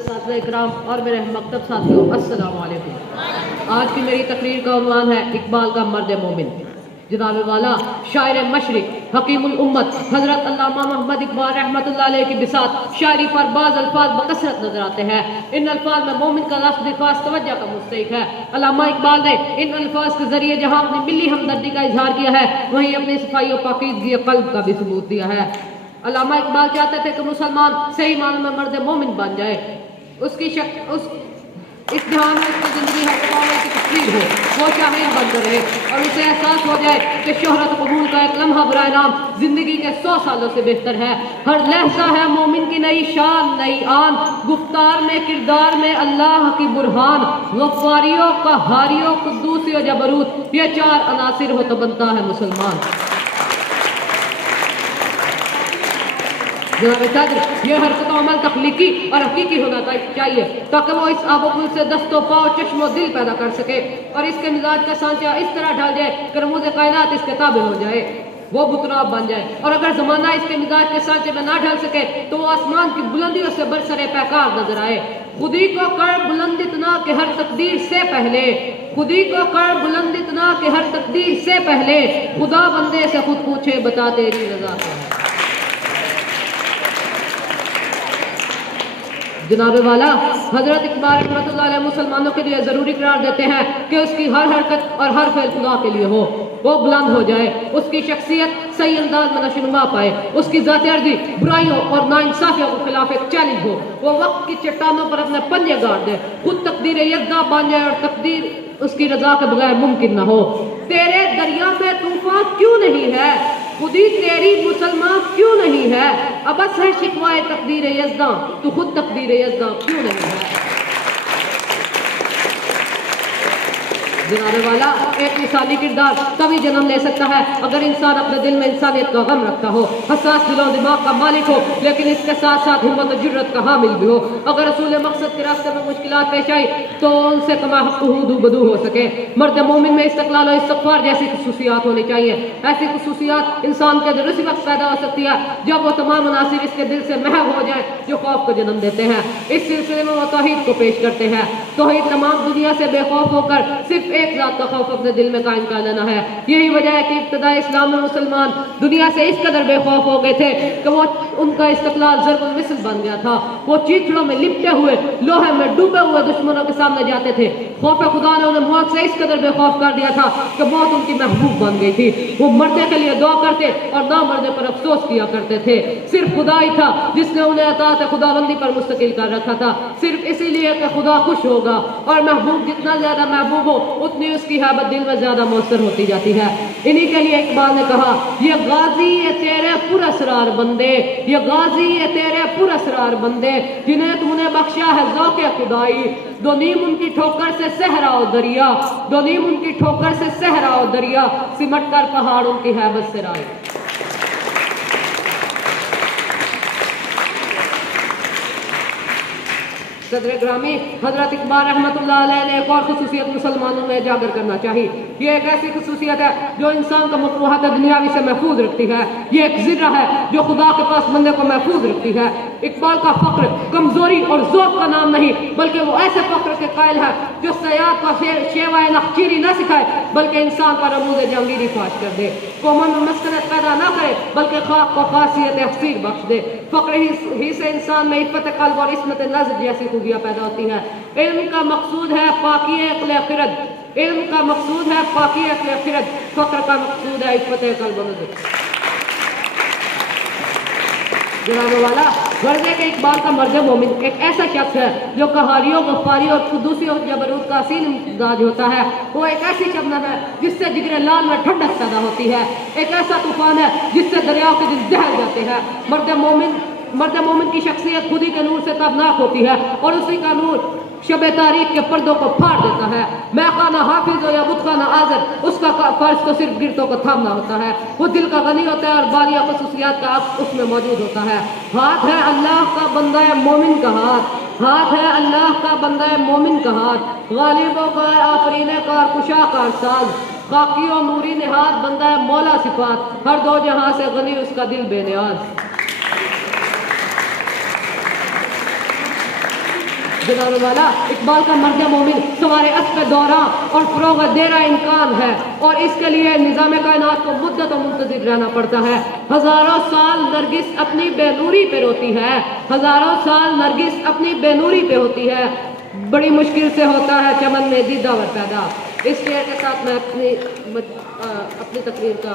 साथियों इकराम और मेरे मकतब साथियों, अस्सलाम वालेकुम। आज की मेरी तकरीर का उन्वान है इकबाल का मर्द मोमिन। जनाब वाला शायर मशरिक हकीमुल उम्मत हजरत अल्लामा मोहम्मद इकबाल रहमतुल्लाह अलैह की बिसात शायरी पर बाज़ अल्फाज बकसरत नजर आते हैं। इन अल्फाज में मोमिन का लफ्ज़ खास तवज्जो का मुस्तहिक है। अल्लामा इकबाल ने इन अल्फाज के जरिए जहां अपनी मिली हमदर्दी का इजहार किया है, वहीं अपनी सफाई और पाकीज़गी क़ल्ब का भी सबूत दिया है। अल्लामा इकबाल चाहते थे कि मुसलमान सही मानों में मर्द मोमिन बन जाए। इस जहां में उसकी जिंदगी हर कौम की तकरीर हो, वो शाहीन बनकर रहे और उसे एहसास हो जाए कि शोहरत कबूल का एक लम्हा बराए नाम जिंदगी के 100 सालों से बेहतर है। हर लहजा है मोमिन की नई शान नई आन, गुफ्तार में किरदार में अल्लाह की बुरहान, गफ्फारियों कहारियों कुद्दूसियों जबरूत, ये 4 अनासिर हो तो बनता है मुसलमान। जनाब सदर, ये हरकत अमल तख्लीकी और हकीकी होना चाहिए ताकि वो इस आबोकुल से दस्तो पाव चश्मो दिल पैदा कर सके और इसके मिजाज का सांचा इस तरह ढल जाए कि रमूज़ कायनात इसके ताबे हो जाए, वो बुतराब बन जाए। और अगर जमाना इसके मिजाज के सांचे में ना ढल सके तो वो आसमान की बुलंदियों से बरसरे पैकार नजर आए। खुदी को कर बुलंद इतना कि हर तकदीर से पहले, खुदी को कर बुलंद इतना कि हर तकदीर से पहले खुदा बंदे से खुद पूछे बता तेरी रजा क्या है। जनाब वाला हजरत इकबाल रहमतुल्लाह अलैह मुसलमानों के लिए जरूरी करार देते हैं कि उसकी हर हरकत और हर फेल खुदा के लिए हो, वो बुलंद हो जाए, उसकी शख्सियत सही अंदाज में नशोनुमा पाए, उसकी ज़ात अर्जी बुराइयों और नाइंसाफियों के खिलाफ एक चैलेंज हो, वो वक्त की चट्टानों पर अपने पंजे गाड़ दे, खुद तकदीर यकदा बन जाए और तकदीर उसकी रजा के बगैर मुमकिन न हो। तेरे दरिया में तूफान क्यों नहीं है, खुदी तेरी मुसलमान क्यों नहीं है, अबस है शिकवाए तकदीर यज़्दा, तू खुद तकदीर यज़्दा क्यों नहीं है। जनाब वाला एक मिसाली किरदार तभी जन्म ले सकता है अगर इंसान अपने दिल में इंसानियत का गम रखता हो, हसास दिलो दिमाग का मालिक हो, लेकिन इसके साथ साथ हिम्मत और जुर्रत का हामिल भी हो। अगर रसूल मकसद के रास्ते में मुश्किलात पेश आई तो उनसे कमा हक़्क़ुहू बदू हो सके। मर्द मोमिन में इस्तक़लाल और इस्तग़फ़ार जैसी खुसूसियात होनी चाहिए। ऐसी खुसूसियात इंसान के अंदर उसी वक्त पैदा हो सकती है जब वो तमाम मुनासिब इसके दिल से महव हो जाए जो खौफ को जन्म देते हैं। इस सिलसिले में वो तौहीद को पेश करते हैं। तौहीद तमाम दुनिया से बेखौफ होकर सिर्फ एक ज़ात का खौफ अपने दिल में कायम कर लेना है। यही वजह है कि इब्तिदा इस्लाम में मुसलमान दुनिया से इस कदर बेखौफ हो गए थे कि वो उनका इस्तक़लाल ज़रबुल मिसल बन गया था। वो चीथड़ों में लिपटे हुए लोहे में डूबे हुए दुश्मनों के सामने जाते थे। खौफ खुदा ने उन्हें मौत से इस कदर बेखौफ कर दिया था कि मौत उनकी महबूब बन गई थी। वो मरने के लिए दुआ करते और ना मरने पर अफसोस किया करते थे। सिर्फ खुदा ही था जिसने उन्हें अताअत खुदाबंदी पर मुस्तकिल कर रखा था, सिर्फ इसीलिए कि खुदा खुश होगा और महबूब जितना ज्यादा महबूब हो उतनी उसकी हैबत दिल में ज्यादा मौसर होती जाती है। इन्हीं के लिए इकबाल ने कहा, ये गाजी ये तेरे पुरअसरार बंदे, ये गाजी ये तेरे पुरअसरार बंदे, जिन्हें तूने बख्शा है ज़ौक़े खुदाई, दो नीम उनकी ठोकर से सहरा और दरिया, दो नीम उनकी ठोकर से सहरा और दरिया, सिमट कर पहाड़ उनकी हैबत से राय। सदर ग्रामी हजरत इकबाल रहमतुल्लाह अलैह ने एक और खुसूसियत मुसलमानों में उजागर करना चाहिए। ये एक ऐसी खुसूसियत है जो इंसान का मकरूहात दुनियावी से महफूज रखती है। ये एक ज़िर्रा है जो खुदा के पास बंदे को महफूज रखती है। इकबाल का फ़क्र कमज़ोरी और ज़ौक़ का नाम नहीं, बल्कि वो ऐसे फ़क्र के कायल है जो सयाद का शेवाए नखचीरी न सिखाए बल्कि इंसान का रमूज़ जहांगीरी फाश कर दे, कौमों में मस्कनत पैदा न करे बल्कि खाक को खासियत हसीर बख्श दे। फ़क्र ही से इंसान में इफ़्फ़त क़ल्ब और इस्मत नज़्र जैसी खूबियाँ पैदा होती हैं। इल्म का मकसूद है पाकी अक़ल ख़िरद, इल्म का मकसूद है पाकी अक़ल ख़िरद, फ़क्र का मकसूद है इफ़्फ़त क़ल्ब और नज़्र। जनाब वाला वर्ज़े के इकबाल का मर्द मोमिन एक ऐसा शख्स है जो कहारियों गफ्फारियों और कुद्दूसियों और जबरूत का असील मिजाज होता है। वो एक ऐसी शबनम है जिससे जिगरे लाल में ठंडक पैदा होती है। एक ऐसा तूफान है जिससे दरियाओं के दिल दहल जाते हैं। मर्द मोमिन की शख्सियत खुदी के नूर से ताबनाक होती है और उसी का नूर शब तारीख के पर्दों को फाड़ देता है। मैं खाना हाफिज हो या बुतखाना आज़र, उसका फर्ज तो सिर्फ गिरतों को थामना होता है। वो दिल का गनी होता है और बालिया खुसूसियात का अक्स उसमें मौजूद होता है। हाथ है अल्लाह का बंदा मोमिन का हाथ, हाथ है अल्लाह का बंदा मोमिन का हाथ, गालिब व आफरीन कार कुशा कार साज, खाकी और नूरी निहात बंदा मौला सिफात, हर दो जहां से गनी उसका दिल बेनियाज। جناب والا اقبال کا مرد مومن سوارے اسب دوراں اور فروغ دیرہ امکان ہے، اور اس کے لیے نظام کائنات کو مدت و منتظر رہنا پڑتا ہے۔ ہزاروں سال نرگس اپنی بے نوری پہ روتی ہے، ہزاروں سال نرگس اپنی بے نوری پہ ہوتی ہے، بڑی مشکل سے ہوتا ہے چمن میں دیدہ ور پیدا۔ اس شعر کے ساتھ میں اپنی تقریر کا